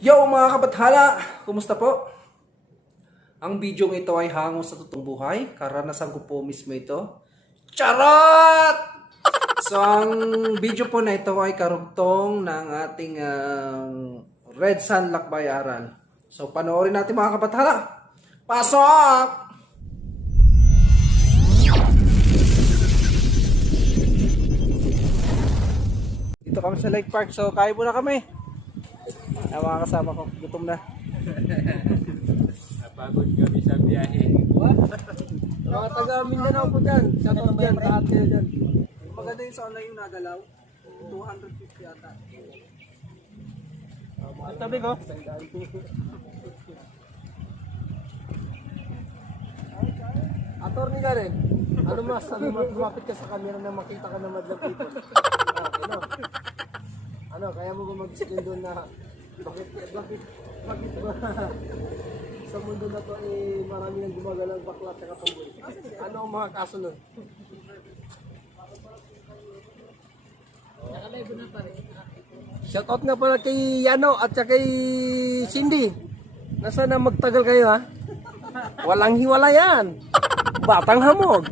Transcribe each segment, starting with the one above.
Yo mga kabathala! Kumusta po? Ang video ito ay hango sa totoong buhay. Karanasan ko po mismo ito. Charot! So ang video po na ito ay karugtong ng ating Red Sun Lakbayaran. So panoorin natin mga kabathala. Pasok! Dito kami sa Lake Park. So kain muna kami. Mga kasama ko, gutom na. Napagod kami sa biyahe. Mga taga Mindanao po dyan. Shoutout dyan, lahat kayo dyan. Maganda yung sa online yung nagalaw. 250 yata. Ang tabi ko. Attorney ka rin. Ano mas, lumapit ka sa camera na makita ka na madlang people. Ano, kaya mo ba mag-explain doon na bakit ba sa mundo na to marami nang gumagalang bakla at tomboy? Ano ang mga kaso nun? Shoutout nga pala kay Yano at saka kay Cindy. Nasaan na magtagal kayo ha? Walang hiwala yan. Batang hamog.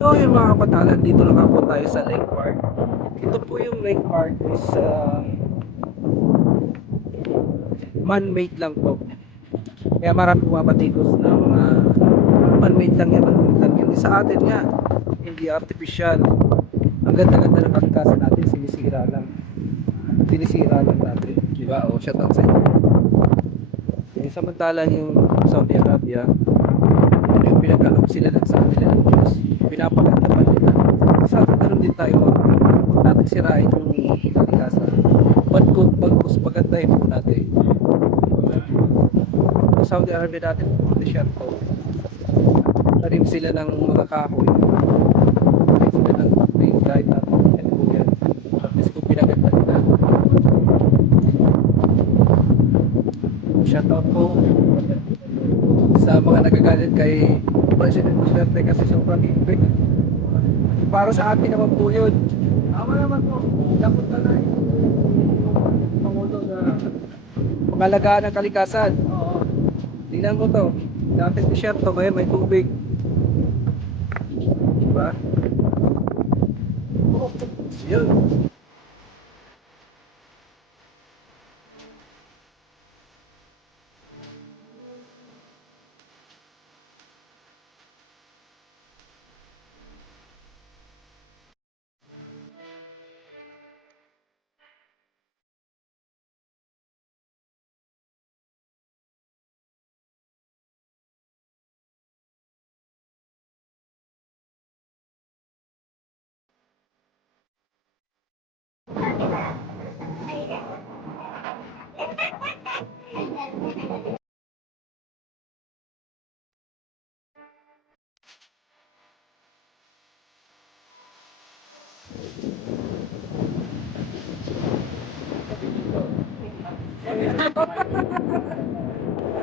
So yung mga kapatalan, dito lang po tayo sa Lake Park. Ito po yung Lake Park is man-made lang po. Kaya marami bumabatikos na mga man-made lang yan, man-made lang yan. Sa atin nga, hindi artificial. Ang ganda-ganda ng kalikasan natin, sinisira lang. Sinisira lang natin. Diba? O, shout out sa inyo. Samantalang yung Saudi Arabia, yung pinag-alok sila sa kanila ng Diyos, pinapaganda pa nila. Sa atin, ganun din tayo. Huwag natin sirain yung kalikasan. Bagkus pagandahin po natin. Sa Saudi Arabia natin, desierto. Tarim sila ng mga kahoy. Tarim sila ng may kahit na yan. At least kung pinaganda nila. Shoutout po sa mga nagagalit kay President Duterte kasi sobrang higpit. Para sa atin naman po yun. Tama naman po. Dapat na na Pangulo na pangalagaan ng kalikasan. Tingnan mo to. Dati disyerto, ngayon may tubig. Diba? Yun.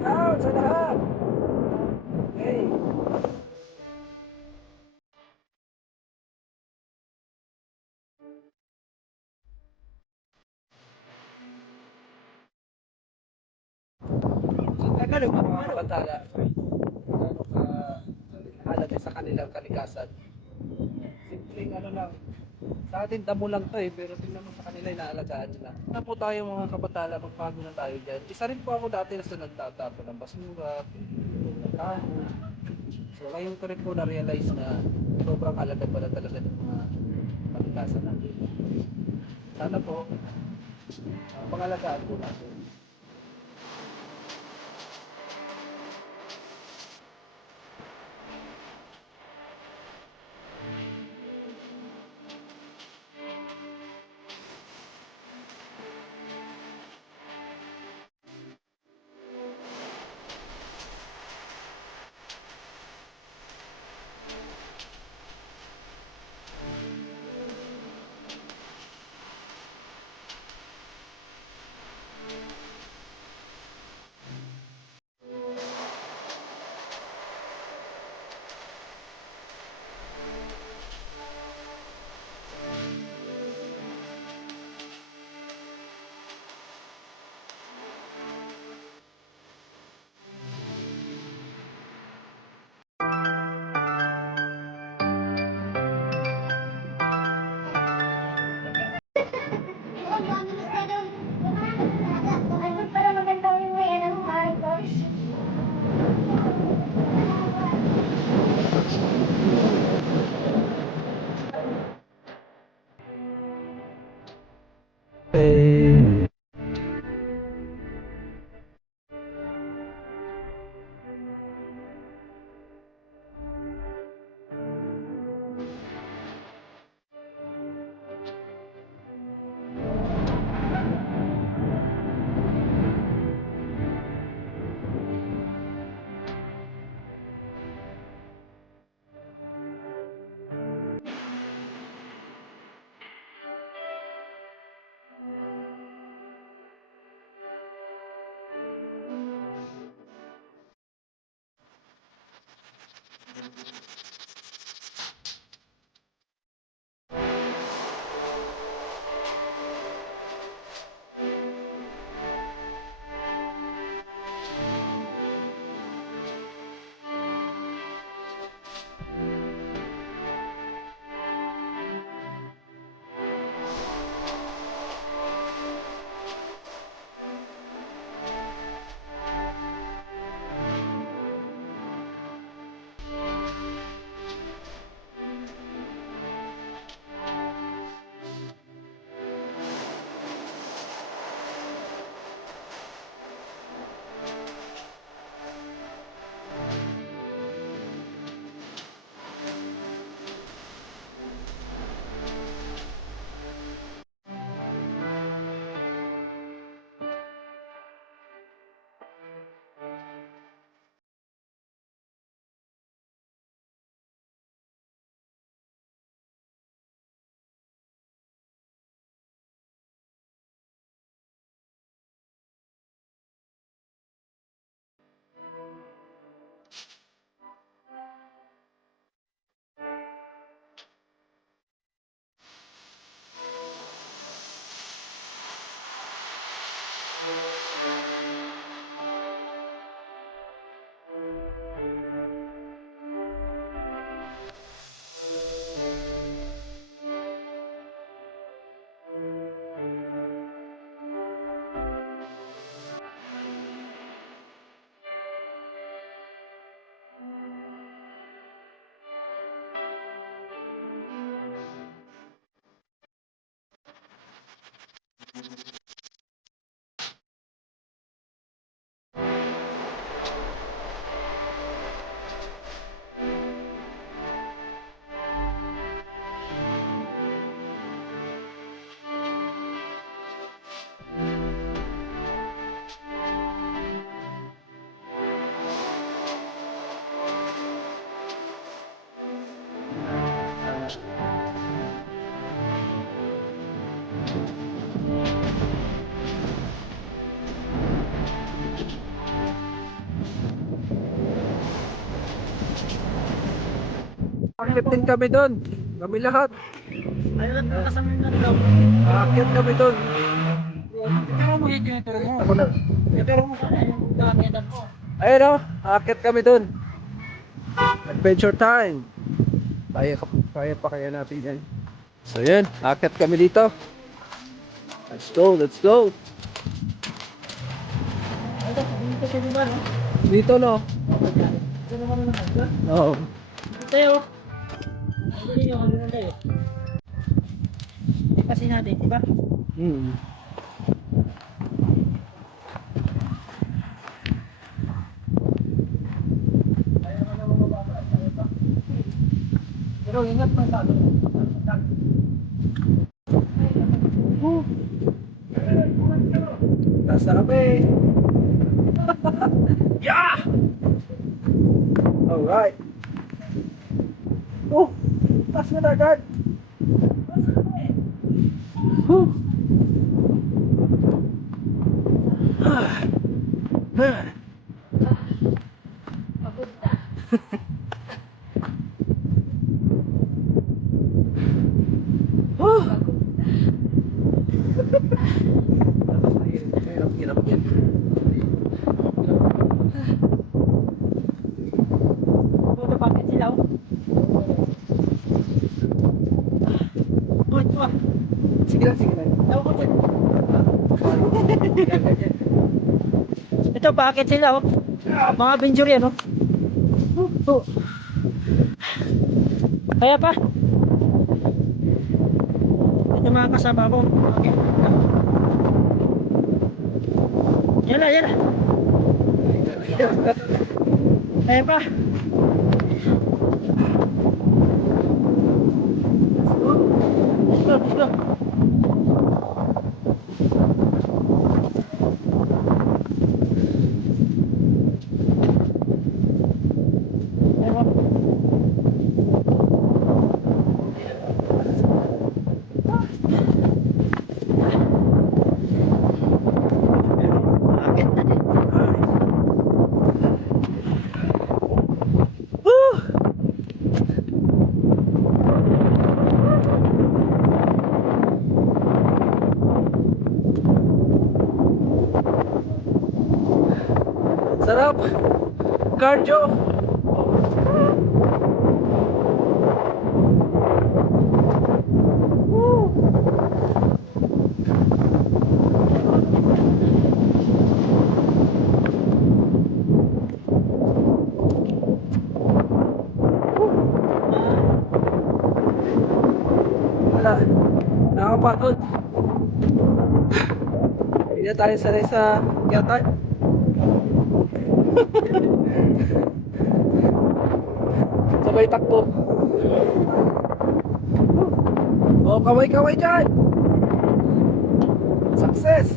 Out sa lahat. Okay. Ano ba mga kabatala? Ano ka halaga sa kanilang kalikasan? Simpleng ano lang. Sa atin damo lang to pero tingnan mo sa kanila inaalagaan nila. Na po tayo mga kabatala, magbago na tayo dyan. Isa rin po ako dati na sa nagtatapo ng basura, ng kahoy. So ngayon ko rin po na-realize na sobrang halaga pala talaga ng mga kalikasan natin. Sana po, pangalagaan po natin. Ano para maganda yung may anong hardcore? Eh, akit din kami doon. Kami lahat. Ayun, kasama na daw. Akit kami doon. Pero mo yung janitor mo. Ako na. Pero mo sana yung gamitan mo. Ayun o, akit kami doon. Adventure time. Kaya pa kaya natin yan. So yan, akit kami dito. Let's go, let's go. Ito, dito siya diba, no? Dito no. Ito naman naman. Oo. Tayo. Ito din yung hanggang tayo. Kasi natin, diba? Hmm. Pero ingat mo sa Nasa kami. Yeah! Alright. Oh, taas na agad. Whew. Whew. Hirap yan. Buto bakit sila, oh. Sige lang, sige lang. Ewan ko dyan. Yan, yan, yan. Ito, paakit sila, oh. Mga Avenger yan, oh. Oh. Kaya pa. Ito mga kasama ko. Okay. Yan na, yan na. Kaya pa. Let's go, let's go. Ayan, oh. Akit na din. Woo! Sarap. Cardio. Wala. Nakakapagod. Hindi na tayo sanay sa yatay. Sabay takbo. Oh, kaway-kaway dyan. Success.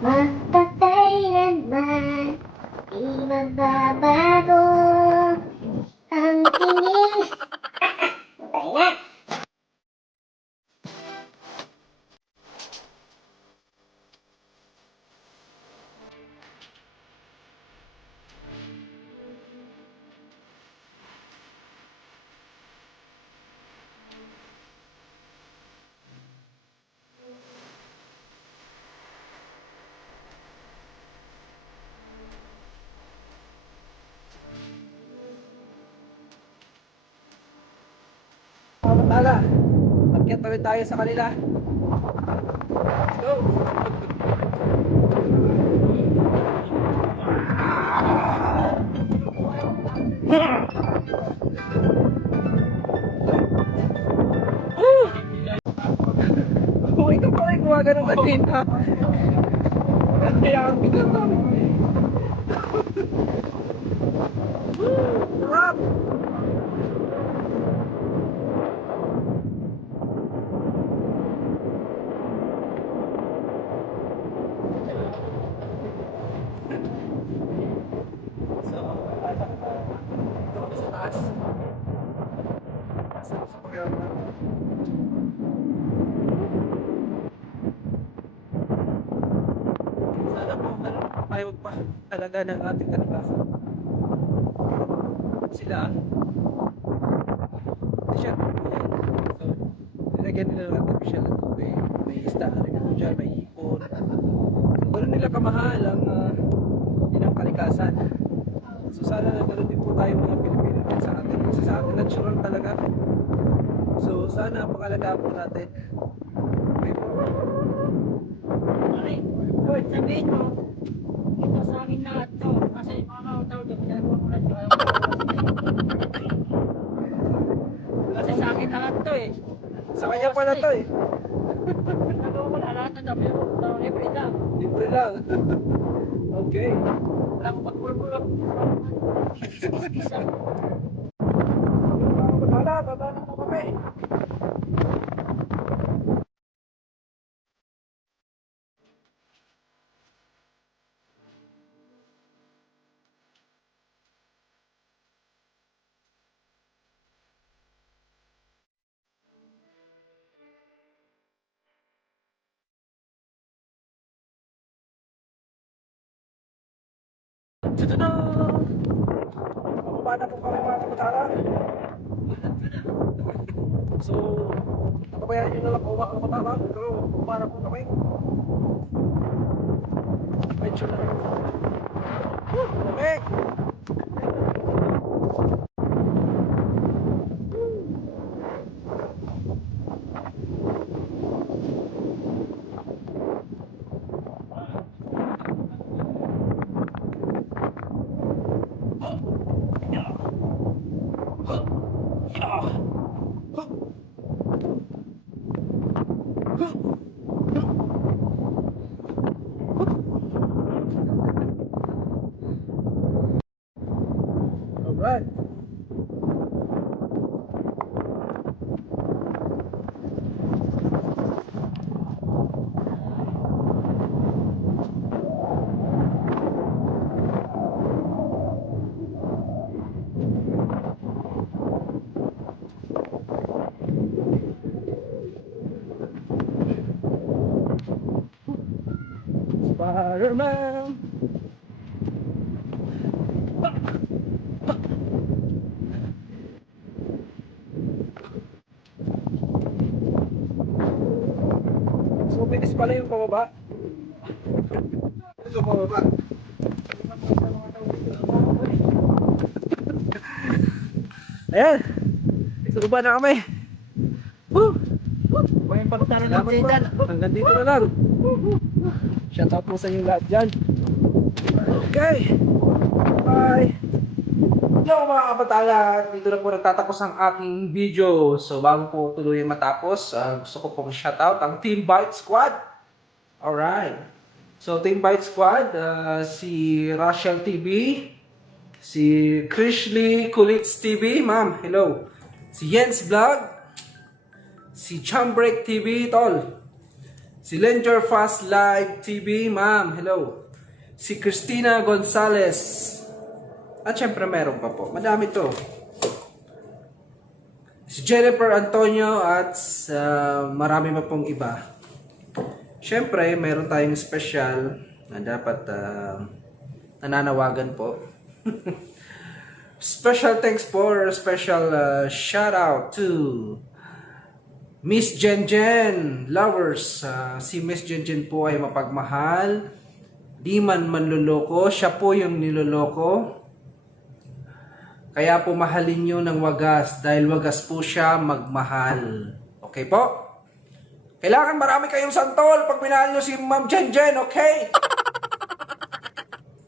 Magpakailanman di magbabago ang tingin. Tala. Akyat pa rin tayo sa kanila. Let's go. Oh, ito pala yung gumagano kanina. Kaya ang ginagawa. Sarap. So, ito kami sa taas. Sarap sa programa. Sana po, tayo magpa-alaga ng ating kalabasa. Sila, siya. So, nilagyan nila ng artificial na tubig. May isda na rin po dyan, may ipon. So, gano'n nila kamahal ang ilang kalikasan. So, sana na gano'n din po tayo mga Pilipino din sa atin. Kasi sa atin natural talaga. So, sana pangalagaan po natin. Okay po. Ay, Lord, sabihin mo, ito sa akin lahat to. Kasi mga tao doon, ginagawa ko lang yung kasi sa akin lahat to eh. Sa kanya pala to eh. Ginagawa ko na lahat ng pero libre lang. Libre lang. Okay. Wala akong pagpulpulok. Wala, baba na po kami. Ta-da! Nakababa na po kami mga kabatala. So, nakabayaan nyo na lang po mga kabatala. Pero, baba na po kami. Medyo na lang. Lamig! Alright. Spider-Man! So, bilis pala yung pababa. Ito pa baba. Ayan! Sa baba na kami. Woo! May pagtara ng Salamat Zidane. po. Hanggang dito na lang. Shoutout po sa inyo lahat dyan. Okay. Bye. Hello mga kapatala. Dito na po nagtatapos ang aking video. So bago po tuloy matapos, gusto ko pong shoutout ang Team Bite Squad. Alright. So Team Bite Squad, si Rachel TV, si Krishli Kulits TV, ma'am, hello. Si Jens Vlog, si Chambreak TV, tol. Si Lenger Fast Live TV, ma'am, hello. Si Christina Gonzalez. At syempre meron pa po. Madami to. Si Jennifer Antonio at marami pa pong iba. Syempre, meron tayong special na dapat nananawagan po. Special thanks for special shout out to Miss Jen Jen Lovers. Si Miss Jen Jen po ay mapagmahal. Di man manluloko. Siya po yung niloloko. Kaya po mahalin nyo ng wagas dahil wagas po siya magmahal. Okay po? Kailangan marami kayong santol pag minahal nyo si Ma'am Jen Jen, okay?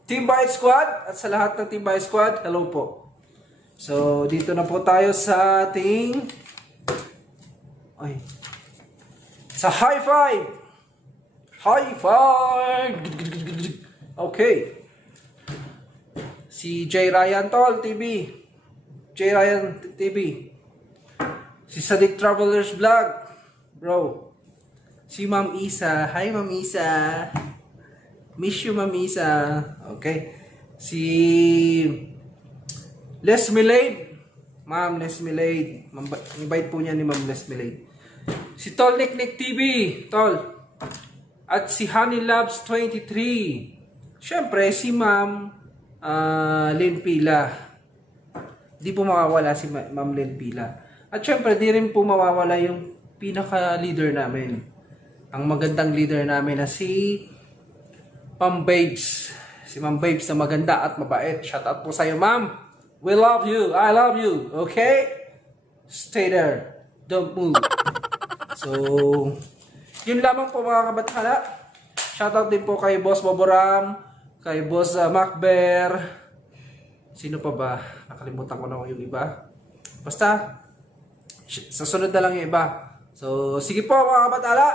Team Bite Squad at sa lahat ng Team Bite Squad, hello po. So, dito na po tayo sa ating sa high five. High five. Okay. Si J Ryan Tol TV. J Ryan TV. Si Sadik Travelers Vlog. Bro. Si Ma'am Isa. Hi Ma'am Isa. Miss you Ma'am Isa. Okay. Si Les Milade. Ma'am Les Milade. Invite po niya ni Ma'am Les Milade. Si Tol Nick Nick TV. Tol. At si Honey Loves 23. Siyempre si Ma'am Lynn Pila. Di po mawawala si Ma'am Lynn Pila. At syempre di rin po mawawala yung pinaka-leader namin. Ang magandang leader namin na si Ma'am Babes. Si Ma'am Babes na maganda at mabait. Shout out po sa iyo, Ma'am. We love you. I love you. Okay? Stay there. Don't move. So, yun lamang po mga kabathala. Shout out din po kay Boss Boboram, kay Boss Macber. Sino pa ba? Nakalimutan ko na yung iba. Basta, sa sunod na lang yung iba. So, sige po mga kabathala.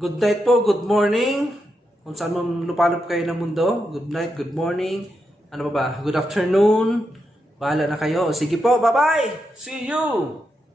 Good night po, good morning. Kung saan man lupalop kayo ng mundo. Good night, good morning. Ano ba ba? Good afternoon. Bahala na kayo. Sige po, bye-bye. See you.